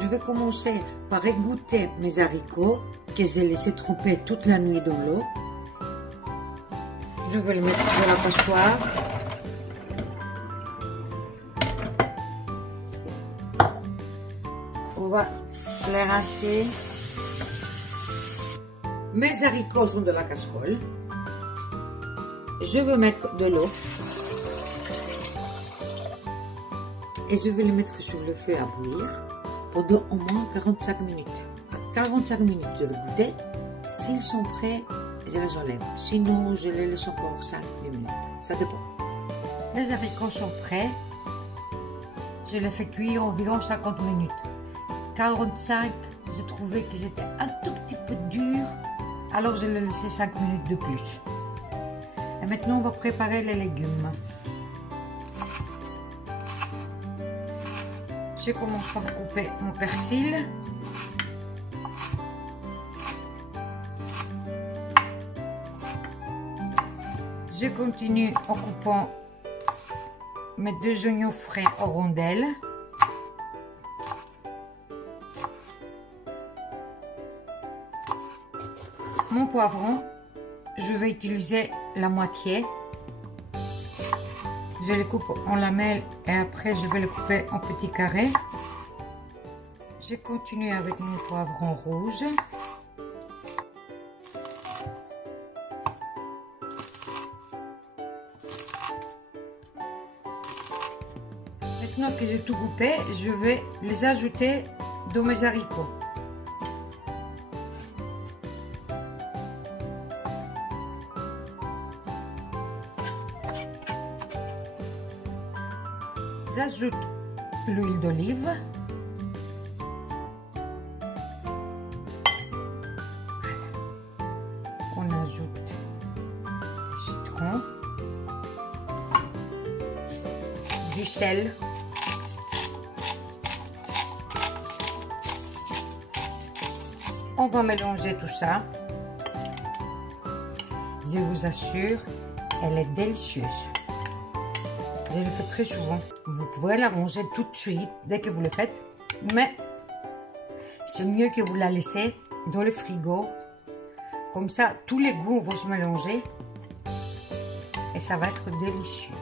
je vais commencer par égoutter mes haricots que j'ai laissé tremper toute la nuit dans l'eau. Je vais les mettre dans la passoire. On va les rincer. Mes haricots sont dans la casserole. Je vais mettre de l'eau. Et je vais les mettre sur le feu à bouillir pendant au moins 45 minutes. À 45 minutes, je vais goûter. S'ils sont prêts, je les enlève. Sinon, je les laisse encore 5-10 minutes. Ça dépend. Les haricots sont prêts. Je les fais cuire environ 50 minutes. 45, j'ai trouvé qu'ils étaient un tout petit peu durs. Alors, je les laisse 5 minutes de plus. Et maintenant, on va préparer les légumes. Je commence par couper mon persil. Je continue en coupant mes 2 oignons frais en rondelles. Mon poivron, je vais utiliser la moitié. Je les coupe en lamelles et après je vais les couper en petits carrés. Je continue avec mon poivron rouge. Maintenant que j'ai tout coupé, je vais les ajouter dans mes haricots. J'ajoute l'huile d'olive. On ajoute du citron, du sel, on va mélanger tout ça. Je vous assure, elle est délicieuse. Je le fais très souvent. Vous pouvez la manger tout de suite dès que vous le faites, mais c'est mieux que vous la laissez dans le frigo. Comme ça, tous les goûts vont se mélanger et ça va être délicieux.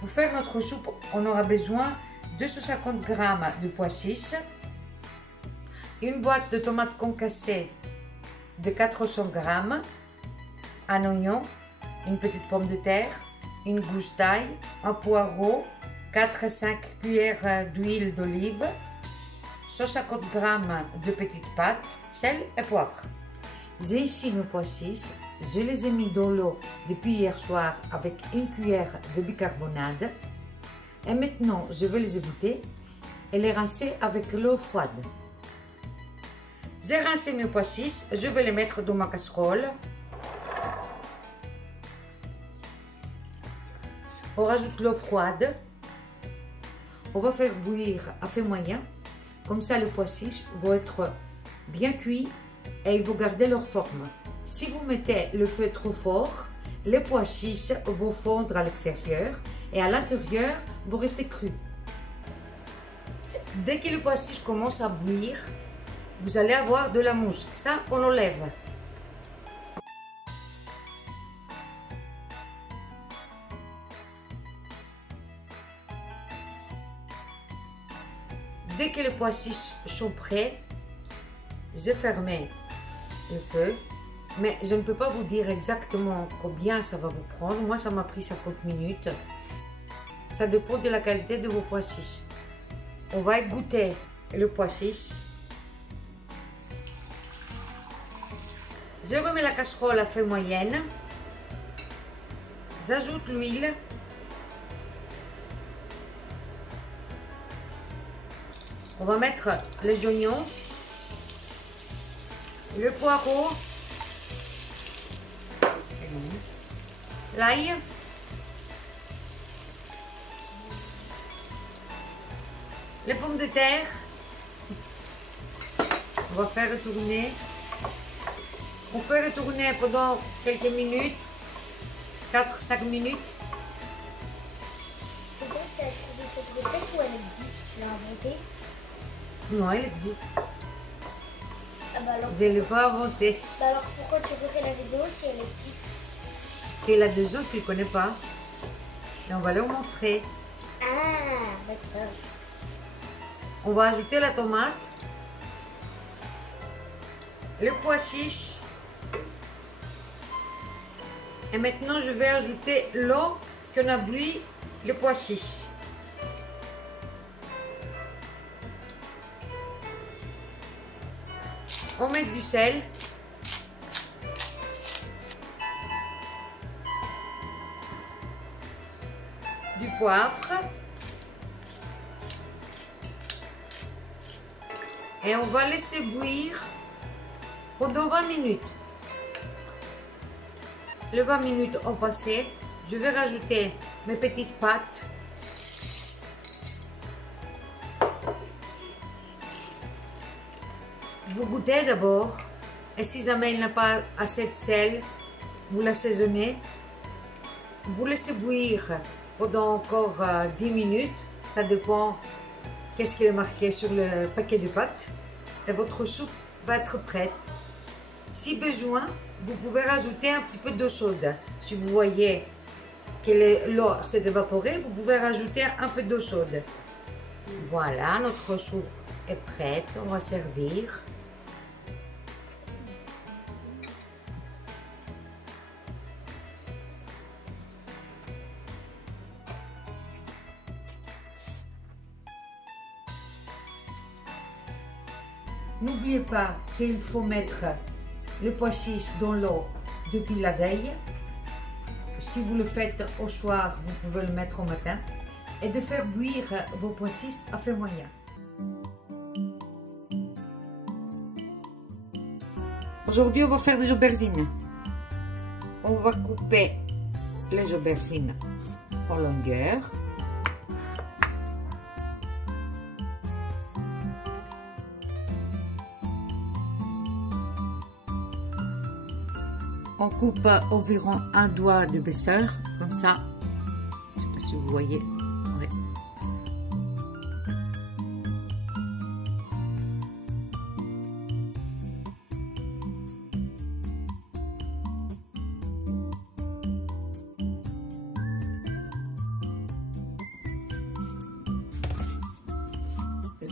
Pour faire notre soupe, on aura besoin de 250 g de pois chiches, une boîte de tomates concassées de 400 g, un oignon, une petite pomme de terre, une gousse d'ail, un poireau, 4 à 5 cuillères d'huile d'olive, 150 g de petites pâtes, sel et poivre. J'ai ici mes pois chiches, je les ai mis dans l'eau depuis hier soir avec une cuillère de bicarbonate. Et maintenant, je vais les égoutter et les rincer avec l'eau froide. J'ai rincé mes pois chiches, je vais les mettre dans ma casserole. On rajoute l'eau froide. On va faire bouillir à feu moyen. Comme ça, les pois chiches vont être bien cuits et ils vont garder leur forme. Si vous mettez le feu trop fort, les pois chiches vont fondre à l'extérieur et à l'intérieur vont rester crus. Dès que les pois chiches commencent à bouillir, vous allez avoir de la mousse. Ça, on l'enlève. Dès que les pois chiches sont prêts, je ferme le feu. Mais je ne peux pas vous dire exactement combien ça va vous prendre. Moi, ça m'a pris 50 minutes. Ça dépend de la qualité de vos pois chiches. On va égoutter le pois chiche. Je remets la casserole à feu moyenne. J'ajoute l'huile. On va mettre les oignons, le poireau, l'ail, les pommes de terre. On va faire tourner. On peut retourner pendant quelques minutes, 4-5 minutes. recette ou elle existe? Tu l'as inventée? Non, elle existe. Ah bah alors, Je ne l'ai pas inventée. bah alors pourquoi tu refais la vidéo si elle existe? Parce qu'il y a des autres qui ne connaissent pas. Et on va leur montrer. Ah, d'accord. On va ajouter la tomate, le pois chiche. Et maintenant, je vais ajouter l'eau qu'on a bouilli le pois chiche. On met du sel. Du poivre. Et on va laisser bouillir pendant 20 minutes. Les 20 minutes ont passé. Je vais rajouter mes petites pâtes. Vous goûtez d'abord. Et si jamais il n'a pas assez de sel, vous l'assaisonnez. Vous laissez bouillir pendant encore 10 minutes. Ça dépend qu'est-ce qui est marqué sur le paquet de pâtes. Et votre soupe va être prête. Si besoin, vous pouvez rajouter un petit peu d'eau chaude. Si vous voyez que l'eau s'est évaporée, vous pouvez rajouter un peu d'eau chaude. Voilà, notre soupe est prête. On va servir. N'oubliez pas qu'il faut mettre le pois chiche dans l'eau depuis la veille. Si vous le faites au soir, vous pouvez le mettre au matin. Et de faire bouillir vos pois chiches à feu moyen. Aujourd'hui, on va faire des aubergines. On va couper les aubergines en longueur. On coupe environ un doigt d'épaisseur, comme ça. Je ne sais pas si vous voyez. Ouais.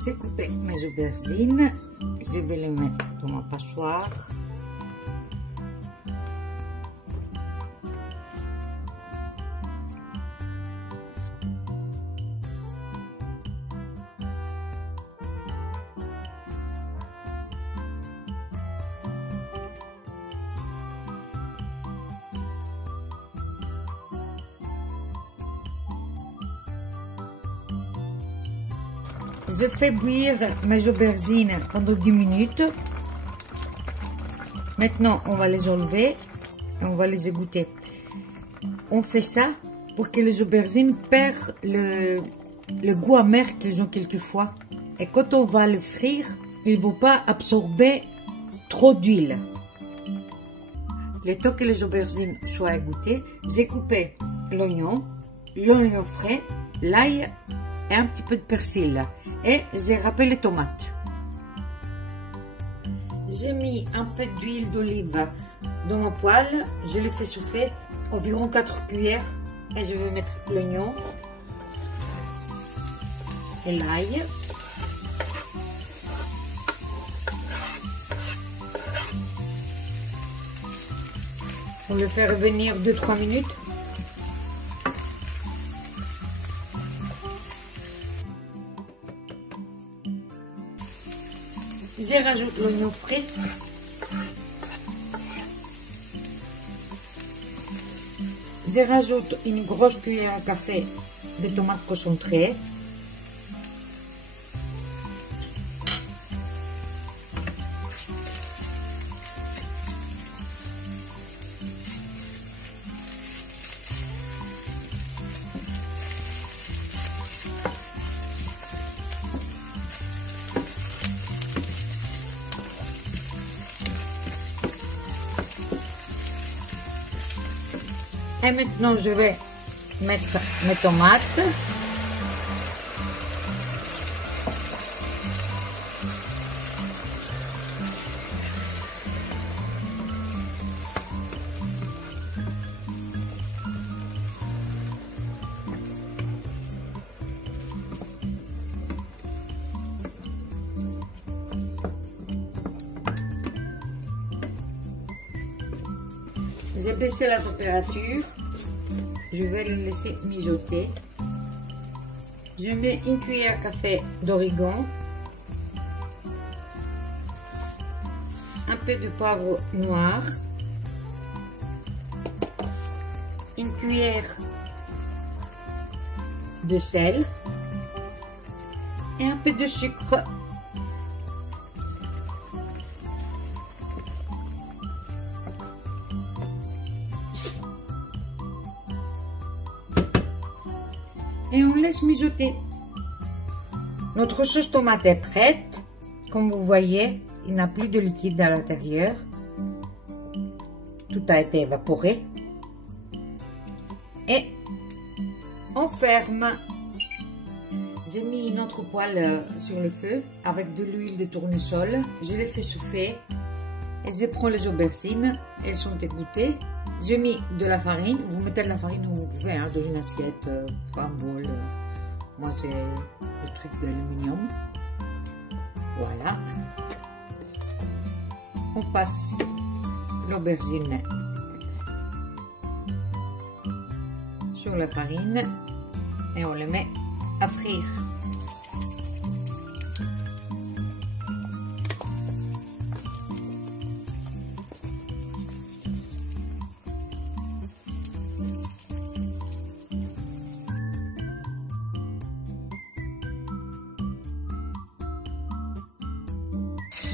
J'ai coupé mes aubergines. Je vais les mettre dans ma passoire. Je fais bouillir mes aubergines pendant 10 minutes. Maintenant, on va les enlever et on va les égoutter. On fait ça pour que les aubergines perdent le goût amer qu'ils ont quelquefois. Et quand on va le frire, ils ne vont pas absorber trop d'huile. Le temps que les aubergines soient égouttées, j'ai coupé l'oignon frais, l'ail et un petit peu de persil. Et j'ai râpé les tomates. J'ai mis un peu d'huile d'olive dans ma poêle. Je l'ai fait chauffer environ 4 cuillères. Et je vais mettre l'oignon et l'ail. On le fait revenir 2-3 minutes. Je rajoute l'oignon frais. Je rajoute une grosse cuillère à café de tomates concentrées. Et maintenant, je vais mettre mes tomates. J'ai baissé la température. Je vais le laisser mijoter. Je mets une cuillère à café d'origan, un peu de poivre noir, une cuillère de sel et un peu de sucre. Et on laisse mijoter. Notre sauce tomate est prête. Comme vous voyez, il n'y a plus de liquide à l'intérieur. Tout a été évaporé. Et on ferme. J'ai mis une autre poêle sur le feu avec de l'huile de tournesol. Je l'ai fait chauffer. Et je prends les aubergines. Elles sont égouttées. J'ai mis de la farine. Vous mettez de la farine où vous pouvez, hein, dans une assiette, pas un bol. Moi, c'est le truc d'aluminium. Voilà. On passe l'aubergine sur la farine et on le met à frire.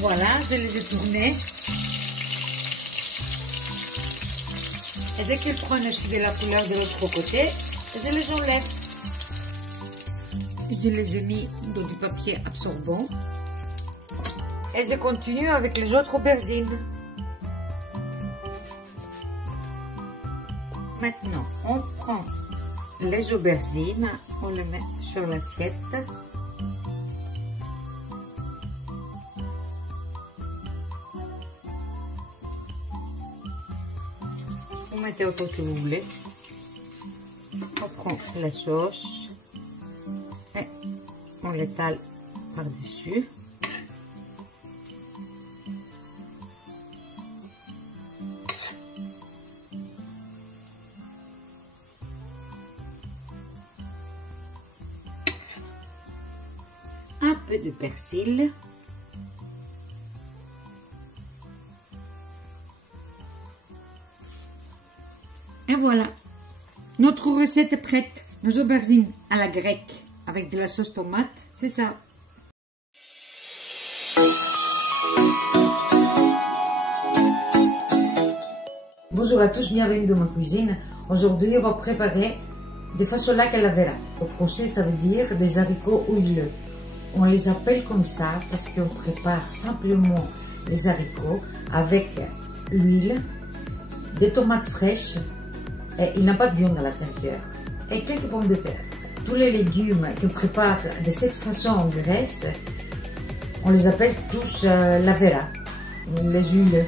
Voilà, je les ai tournés. Et dès qu'ils prennent aussi de la couleur de l'autre côté, je les enlève. Je les ai mis dans du papier absorbant. Et je continue avec les autres aubergines. Maintenant, on prend les aubergines, on les met sur l'assiette. Vous mettez autant que vous voulez. On prend la sauce et on l'étale par-dessus. Un peu de persil. Et voilà, notre recette est prête. Nos aubergines à la grecque avec de la sauce tomate, c'est ça. Bonjour à tous, bienvenue dans ma cuisine. Aujourd'hui, on va préparer des fasolak à la vera. Au français, ça veut dire des haricots huileux. On les appelle comme ça parce qu'on prépare simplement les haricots avec l'huile, des tomates fraîches. Et il n'a pas de viande à l'intérieur. Et quelques pommes de terre. Tous les légumes qu'on prépare de cette façon en Grèce, on les appelle tous la vera, les huiles.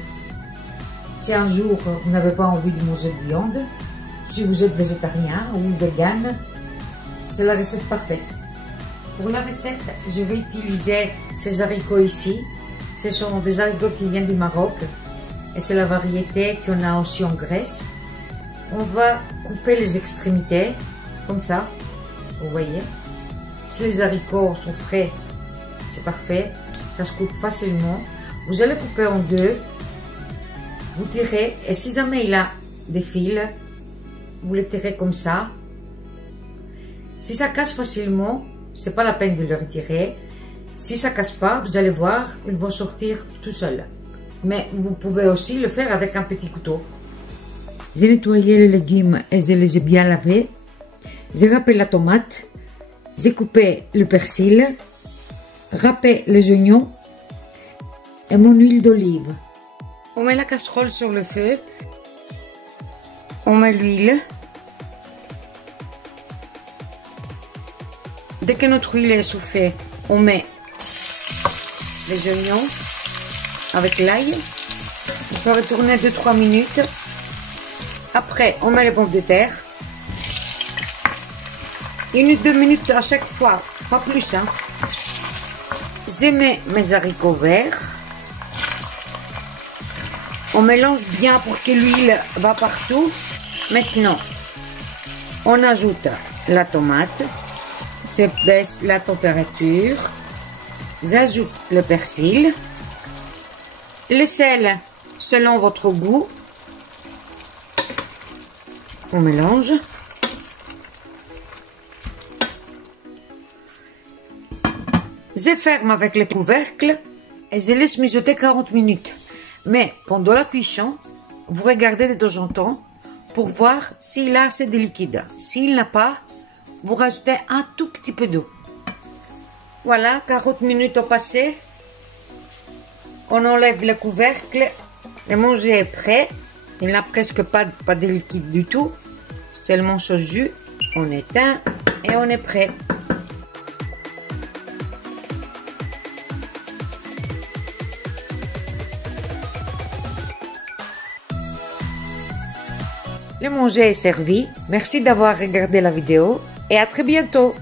Si un jour vous n'avez pas envie de manger de viande, si vous êtes végétarien ou vegan, c'est la recette parfaite. Pour la recette, je vais utiliser ces haricots ici. Ce sont des haricots qui viennent du Maroc et c'est la variété qu'on a aussi en Grèce. On va couper les extrémités, comme ça, vous voyez. Si les haricots sont frais, c'est parfait, ça se coupe facilement. Vous allez couper en deux, vous tirez, et si jamais il a des fils, vous les tirez comme ça. Si ça casse facilement, c'est pas la peine de le retirer. Si ça casse pas, vous allez voir, ils vont sortir tout seuls. Mais vous pouvez aussi le faire avec un petit couteau. J'ai nettoyé les légumes et je les ai bien lavés. J'ai râpé la tomate. J'ai coupé le persil. Râpé les oignons. Et mon huile d'olive. On met la casserole sur le feu. On met l'huile. Dès que notre huile est soufflée, on met les oignons avec l'ail. On va retourner 2-3 minutes. Après, on met les pommes de terre. 1 ou 2 minutes à chaque fois, pas plus. Hein. Je mets mes haricots verts. On mélange bien pour que l'huile va partout. Maintenant, on ajoute la tomate. Je baisse la température. J'ajoute le persil. Le sel selon votre goût. On mélange. Je ferme avec le couvercle et je laisse mijoter 40 minutes. Mais pendant la cuisson, vous regardez de temps en temps pour voir s'il a assez de liquide. S'il n'a pas, vous rajoutez un tout petit peu d'eau. Voilà, 40 minutes ont passé. On enlève le couvercle. Le manger est prêt. Il n'a presque pas de liquide du tout. Seulement ce jus. On éteint et on est prêt. Le manger est servi. Merci d'avoir regardé la vidéo et à très bientôt.